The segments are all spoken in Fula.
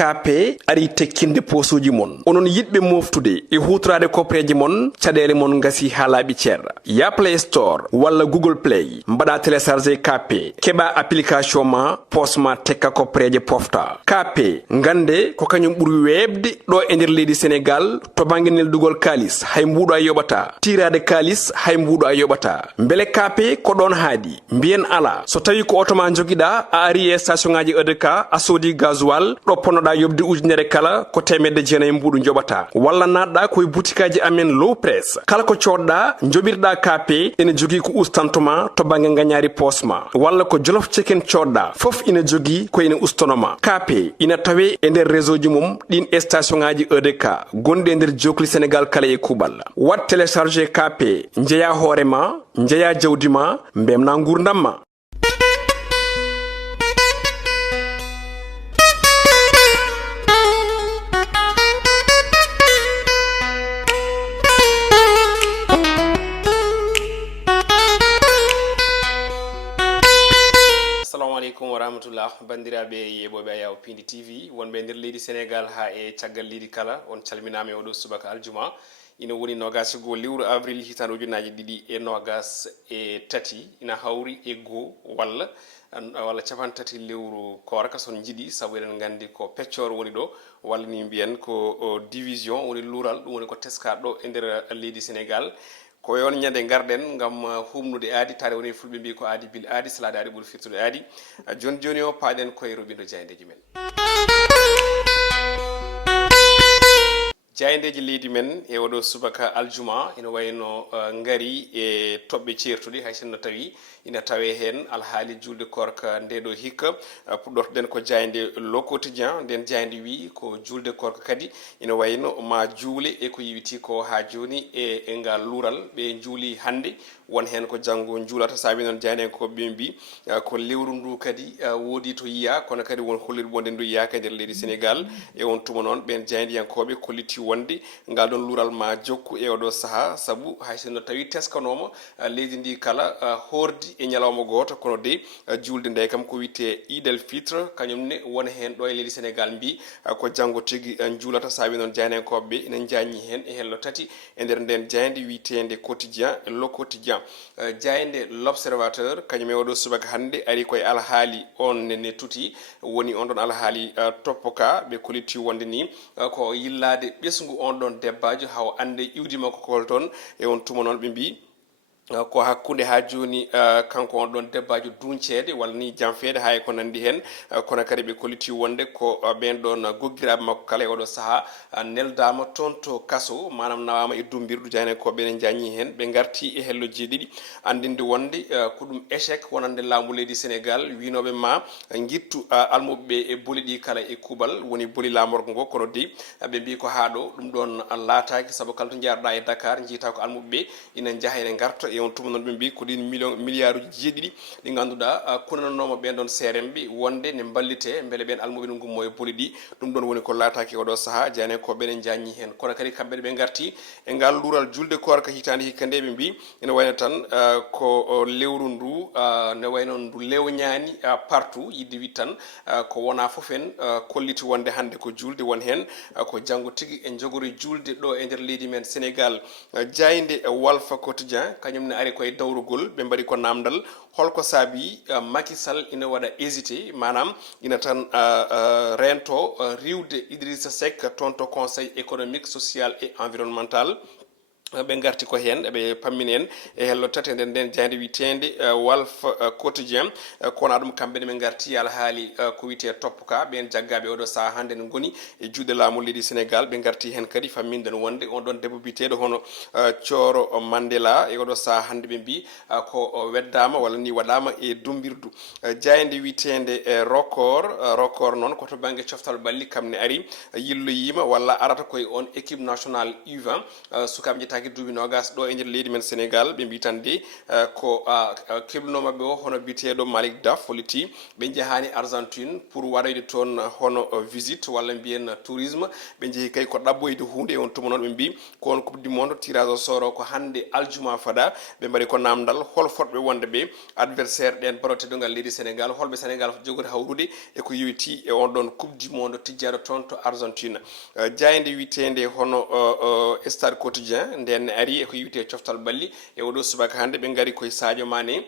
KP ari tekkinde posuji mon onon yidbe moftude e hutrade kopreji mon cadele mon ngasi halabi cerra ya Play Store walla Google Play mbada télécharger KP keba application ma posma tekka kopreje pofta KP ngande ko kanyum buri webde do e nder leydi Sénégal to banginel dugol kalis hay mbudo ay yobata tirade kalis hay mbudo ay yobata mbele KP ko don haadi mbien ala so tawi ko otoma jogida a ari e station ngaji EDK a sodi gasoil do ponoda yobdi ujunere kala ko temedde jeena mbudu njobata walla nadda koy boutikaji amen low press kala ko codda njobirda KP ene jogi ko ustantoma to bange nganyari posma walla ko jollof chicken codda fof ina jogi ko ina ustonoma KP ina tawe e nder réseau ji mum din station ngaji EDK gonde nder jokli Sénégal kala e kubal wat télécharger KP njeya horema njeya jawdima mbemna ngurdamma. Assalamu alaikum wa rahmatullah bandiraɓe yeɓoɓe ayaw Piindi TV wonɓe nder leydi Sénégal ha e caggal leydi kala on calminama e oɗo subaka aljuma ina woni nogas go lewru avril hitande ujunaji ɗiɗi e nogas e tati ina hawri e go walla capan tati lewru korka son jiiɗi saabu eɗen gandi ko peccor woni ɗo walla ni mbiyen ko division woni luural ɗum woni ko teskaɗo ɗo e nder leydi Sénégal ko yon nyande garden ngam humnude aadi tare woni fulbe mbi ko aadi bil aadi salade aadi bul firtude aadi joni o paaden koye rubindo jayndeji men jayndeji leydi men e oɗo subaka aljuma ina wayno ngari e tobbe certude hay sinno tawi ina tawe hen alhaali julde korka ndeɗo hikka puɗɗortoɗen ko jaynde le quotidien nden jaynde wi ko julde korka kadi ina wayno ma juule e ko yiwiti ko ha joni e ngal luural ɓe juuli hande won hen ko janggo juulata sabi noon jaynde ko ɓe mbi ko lewru ndu kadi woodi to yiya kono kadi won hollirde wonde ndu yiyaka e nder leydi Sénégal e on tuma noon ɓen jayndiyankoɓe kolliti wonde ngal ɗon luural ma jokku e oɗo saaha saabu hay sinno tawi teskanoma leydi ndi kala hordi e ñalawma goto kono de julde nde kam ko witte idel fitre kañumne wona hen ɗo e leydi Sénégal mbi ko janggo tigui juulata sabi noon jaynenkoɓe ina jañi hen e hello tati e nder nden jayde wiitede quotidien le quotidien jayde l'observateur kañum e oɗo subaka hande ari koye alhaali on ne tuti woni on ɗon alhaali toppoka ɓe kolliti wonde ni ko yillade ɓesgu on ɗon debbajo haw ande iwdi makko kol toon e on tuma noon ɓe mbi ko hakkunde ha joni kanko on ɗon debbajo duncede walla ni janfede hay ko nandi hen kono kadi ɓe kolliti wonde ko ɓen ɗon goggiraɓe makko kala e oɗo saaha neldama toon to kaso manam nawama e dumbirdu jayne ko ɓenen jañi hen ɓe garti e helloji ɗiɗi andinde wonde ko ɗum échec wonande laamu leydi Sénégal winoɓe ma guittu almuɓeɓe e boli ɗi kala e kuuɓal woni boli lamorgo ngo kono de ɓe mbi ko ha ɗo ɗum ɗon laataki saabu kala to jarɗa e Dakar jiita ko almuɓeɓe ina jaaha ene garta e on tuma noon ɓe mbi ko ɗin milliard uji jeeɗiɗi ɗi ganduɗa kunanoma ɓen ɗon CRMɓe wonde ne ballite beele ɓen almuɓe no gummo e boli ɗi ɗum ɗon woni ko laataki oɗo saaha jani ko ɓenen jañi hen kono kadi kamɓe ɓe garti e ngal luural julde korka hitande hikka nde ɓe mbi ene wayno tan ko lewru ndu ne wayno ndu lewñani partout yidde wi tan ko wona foof en kolliti wonde hande ko julde won hen ko janggo tigui e jogori julde ɗo e nder leydi men Sénégal jayde Walf Quotidien kañumne ari koye dawrugol ɓe mbaɗi ko namdal holko saabi Macky Sall ina waɗa hésité manam ina tan rento riwde Idrissa Seck toon to conseil économique social et environnemental ɓe garti ko hen ɓe pammini en e hello tati nden nden jayde witende Walf Quotidien kono ɗum kamɓene ɓe garti alhaali ko wiyete topka ɓen jaggaɓe oɗo saaha hande ne goni e juuɗe laamu leydi Sénégal ɓe garti hen kadi famminden wonde on ɗon debbo biteɗo hono Thioro Mandela e oɗo saaha hande ɓe mbi ko weddama walla ni waɗama e dumbirdu jayde witende record noon koto banggue coftal balli kam ne ari yilloyima walla arata koye on équipe nationale U20 sukaɓe yetaki duuɓi nogas ɗo e nder leydi men Sénégal ɓe mbi tan de ko keblinomaɓe o hono biteɗo Malick Daf holliti ɓe jahani Argentine pour waɗoyde toon hono visite walla mbiyen tourisme ɓe jeehi kay ko ɗabboyde hunde on tuma noon ɓe mbi ko on coupe du monde tirage au sort ko hande aljuma fada ɓe mbaɗi ko namdal hol fotɓe wonde ɓe adversaire ɗen barotedogal leydi Sénégal holɓe Sénégal jogori hawrude e ko yewiti e on ɗon coupe du monde tijjaɗo toon to Argentine jayde witende hono stade quotidien nden ari e ko yewiti e coftal balli e oɗo subaka hande ɓe gari koye Sadio Mané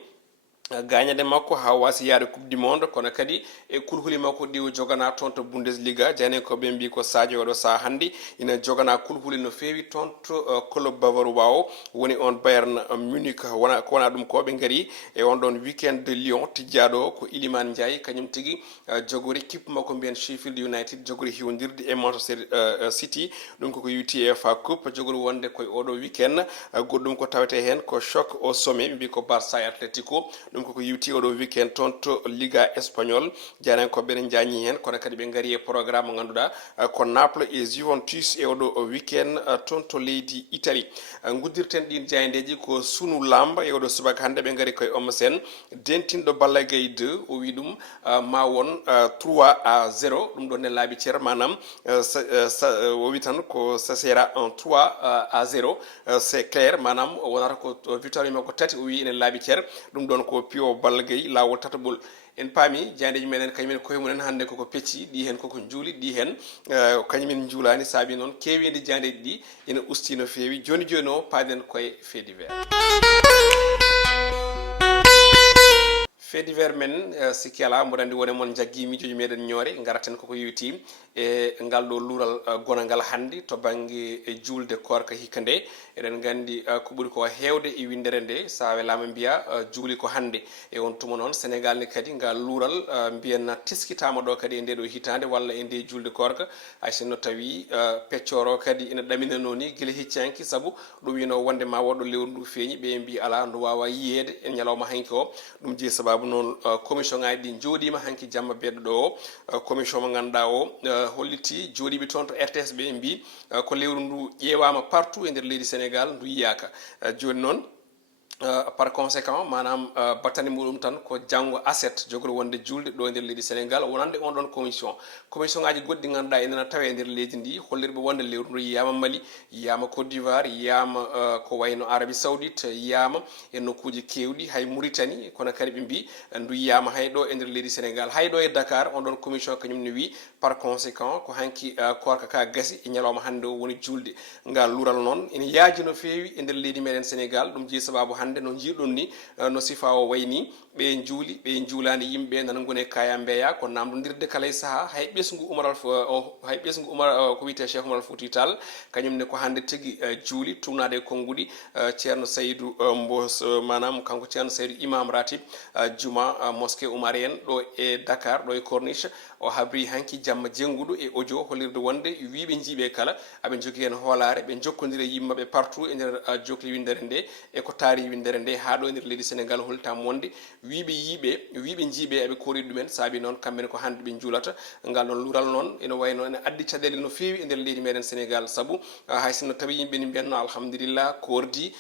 gañade makko ha wasi yaade coupe du monde kono kadi e kulhuli makko ɗi o jogana toon to Bundesliga jani ko ɓe mbi ko Sadio oɗo saha hande ina jogana kulhuli no fewi toon to club bavarois o woni on Bayern Munich ko wona ɗum ko ɓe gari e on ɗon weekend de Lyon tijjaɗo ko Iliman Ndiaye kañum tigui jogori équipe makko mbiyen Sheffield United jogori hiwdirde e Manchester City ɗum koko yewti e FA Cup jogori wonde koye oɗo weekend goɗɗum ko tawete hen ko choc au sommet ɓe mbi ko Barça e Atlético ɗum koko yewti oɗo weekend toon to Liga espagnol janen ko ɓeɗen jañi hen kono kadi ɓe gari e programme mo ganduɗa ko Naples et Juventus e oɗo weekend toon to leydi Italie guddirten ɗin jayndeji ko sunu lamba e oɗo subaka hande ɓe gari koye Oumsen dentinɗo Balla Gaye 2 o wi ɗum ma won 3-0 ɗum ɗon ne laaɓi ceer manam o wi tan ko ça sera un 3-0 c'est clair manam wonata ko victoire makko tati o wi ene laaɓi ceer ɗum ɗon ko pio Balla Gaye lawol tataɓol en paami jayndeji meɗen kañumen koye mumen hannde koko pecci ɗi hen koko juuli ɗi hen kañumen juulani saabi noon kewidi jayndeji ɗi ina usti no fewi joni joni o paaden koye fait divers fait divers men sikki ala mboɗo andi wone moon jaggui miijoji meɗen ñoore garaten koko yewti e ngal ɗo luural gonangal hannde to banggue e julde korka hikka nde eɗen gandi ko ɓuuri ko hewde e windere nde sa welama mbiya juuli ko hannde e on tuma noon Sénégal ne kadi ngal luural mbiyen teskitama ɗo kadi e nde ɗo hitande walla e nde julde korka hay sinno tawi peccoro kadi ina ɗaminano ni guila heccanki saabu ɗum wino wonde ma woɗɗo lewru ndu feeñi ɓe mbi ala ndu wawa yiyede e ñalawma hanki o ɗum jeeyi sababu noon commission ngaji ɗi jooɗima hanki jamma beɗɗo ɗo o commission mo ganduɗa o holliti jooɗiɓe toon to RTS ɓe mbi ko lewru ndu ƴeewama partout e nder leydi Sénégal ndu yiyaka joni noon par conséquent manam battani muɗum tan ko janggo aset jogori wonde julde ɗo e nder leydi Sénégal wonande on ɗon commission ngaji goɗɗi ganduɗa enena tawe e nder leydi ndi hollirɓe wonde lewru ndu yiyama Mali yiyama Côte d'Ivoire yiyama ko wayno Arabie Saoudite yiyama e nokkuji kewɗi hay Mauritanie kono kadi ɓe mbi ndu yiyama hayɗo e nder leydi Sénégal hayɗo e Dakar on ɗon commission kañum ne wi par conséquent ko hanki korka ka gasi e ñalawma hande o woni julde ngal luural noon ene yaaji no fewi e nder leydi meɗen Sénégal ɗum jeeyi sababu hande no jiiɗon ni no sifa o wayni ɓe juuli ɓe juulani yimɓe nana gone kaya mbeya ko namdodirde kala e saaha hay ɓesgu Oumar ko wiyete Cheikh Oumar Fouti Tall kañumne ko hande tigui juuli tumnade e konngudi ceerno Saydou Mbos manam kanko ceerno Saydou imam ratib juma mosquée oumarienne ɗo e Dakar ɗo e corniche o habri hanki jamma jengguɗo e audio hollirde wonde wiɓe jiiɓe kala aɓe jogui hen hoolare ɓe jokkodiri yimmaɓe partout e nder jokli windere nde e ko taari windere nde ha ɗo e nder leydi Sénégal holtama wonde wiɓe jiiɓe eɓe kori ɗumen saabi noon kamɓene ko hande ɓe juulata ngal ɗon luural noon ene wayno ene addi caɗele no fewi e nder leydi meɗen Sénégal saabu hay sinno tawi yimɓe ni mbiyanno alhamdulillah kordi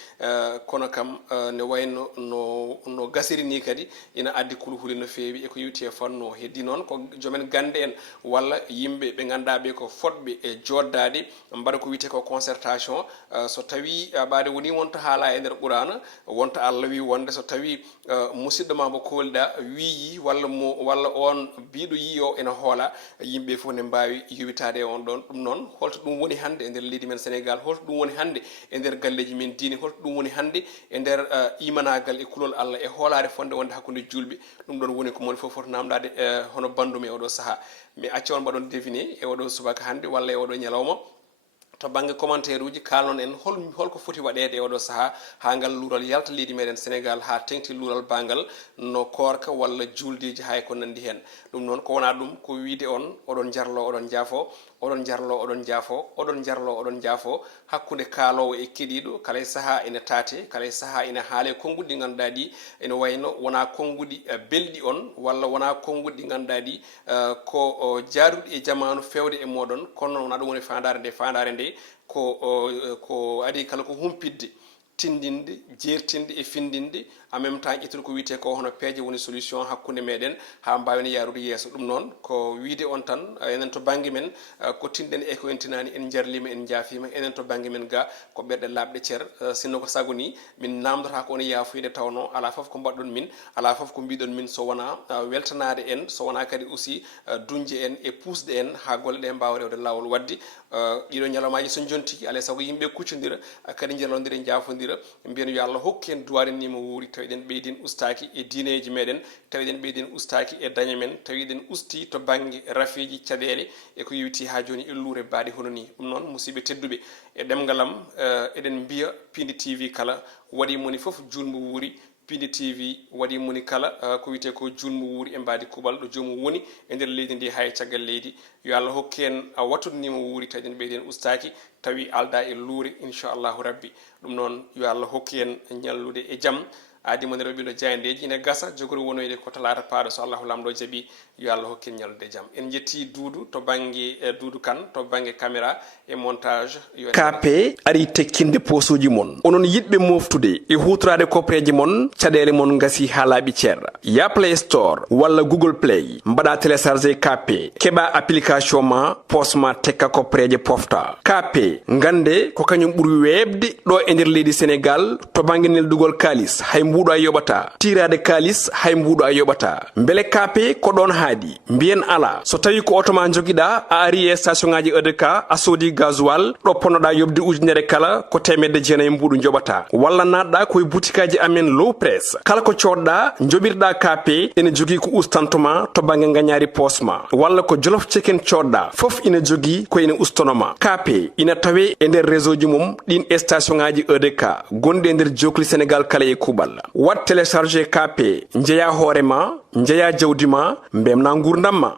kono kam ne wayno no gasiri ni kadi ina addi kulhuli no fewi eko yewti e fanno heddi noon ko joomen gande en walla yimɓe ɓe ganduɗa ɓe ko fodɓe e joddade mbaɗa ko wiyete ko concertation so tawi ɓaade woni wonto haala e nder Qur'ana wonto Allah wi wonde so tawi musidɗo ma mo kolɗa wiyi walla on biɗo yi o ene hoola yimɓe fof ne mbawi yowitade e on ɗon ɗum noon holto ɗum woni hande e nder leydi men Sénégal holto ɗum woni hande e nder galleji men diine holto ɗum woni hande e nder imanagal e kulol Allah e hoolare fonde wonde hakkude julɓe ɗum ɗon woni ko moni fof foto namdade hono bandum e oɗo saaha mi acca on mbaɗon deviner e oɗo subaka hande walla e oɗo ñalawma to banggue commentaire uji kalnon en holko foti waɗede e oɗo saaha ha ngal luural yalta leydi meɗen Sénégal ha tengti luural bangal no korka walla juldeji hay ko nandi hen ɗum noon ko wona ɗum ko wiide on oɗon jarlo oɗon jaafo oɗon jarlo oɗon jaafo oɗon jarlo oɗon jaafo hakkude kaalowo e keɗiɗo kala e saaha ene taate kala e saaha ene haale konngudi ɗi ganduɗa ɗi ene wayno wona konngudi belɗi on walla wona konngudi ɗi ganduɗa ɗi ko jaaruɗi e jamanu fewde e moɗon kono noon wona ɗum woni fandare nde jayande ko adi kala ko humpidde tindinde jertinde e findinde en même temps ƴettude ko wiyete ko hono peeje woni solution hakkunde meɗen ha mbawen yarude yeeso ɗum noon ko wiide on tan enen to banggue men ko tinɗen e ko en tinani en jarlima en jaafima enen to banggue men ga ko ɓerɗe labɗe ceer sinno ko sago ni min namdota ko on yaafuyde tawno ala foof ko mbaɗɗon min ala foof ko mbiɗon min so wona weltanade en so wona kadi aussi duñde en e pusde en ha golle ɗe mbawa rewde lawol wadde ɗiɗo ñalomaji so jontiki alay saago yimɓe kuccodira kadi jarlodira jaafodira mbiyen yo Allah hokki en duwaɗen nima wuuri tawi eɗen ɓeydin ustaki e diineji meɗen tawi eɗen ɓeydin ustaki e dañe men tawi eɗen usti to banggue rafiji caɗele e ko yewti ha joni illure mbaɗi hono ni ɗum noon musidɓe tedduɓe e ɗemgalam eɗen mbiya Piindi TV kala waɗi moni foof julmo wuuri Piindi TV waɗi moni kala ko wiyete ko julmo wuuri e mbadi kuɓal ɗo jomum woni e nder leydi ndi hay caggal leydi yo Allah hokki en wattudnima wuuri tawi eɗen ɓeyden ustaki tawi alda e luure inchallahu rabbi ɗum noon yo Allah hokki en ñallude e jaam adi mo nder ɓiɗo jayandeji ine gasa jogori wonoyde ko talata paaɗo so Allahu lamɗo jaaɓi yo Allah hokki en ñallude e jaam en jetti Doudou to banggue Doudou Kane to banggue caméra e montage KP ari tekkinde posuji mon onon yiɗɓe moftude e hutorade koppeji mon caɗele mon gasi ha laaɓi ceerra ya Play Store walla Google Play mbaɗa téléchargé KP keɓa application ma posma tekka koppeje pofta KP gande ko kañum ɓuuri webde ɗo e nder leydi Sénégal to banggue neldugol kalis hay mbuɗo a yoɓata tirade kalis hay mbuɗo a yoɓata beele KP ko ɗon haadi mbiyen ala so tawi ko auto ma joguiɗa a ari e station ngaji EDK a soodi gasoil ɗo ponnoɗa yobde ujunere kala ko 900 mbuɗu joɓata walla natɗa koye boutikaji amen low press kala ko coɗɗa joɓirɗa KP ene jogui ko ustantoma to banggue gagnari posma walla ko jolof chicken coɗɗa foof ina jogui ko ene ustonoma KP ina tawe e nder réseau ji mum ɗin station ngaji EDK gonɗi e nder jokli Sénégal kala e kuɓal wat téléchargé KP jeeya hoorema jeeya jawdi ma mbemna gurdam ma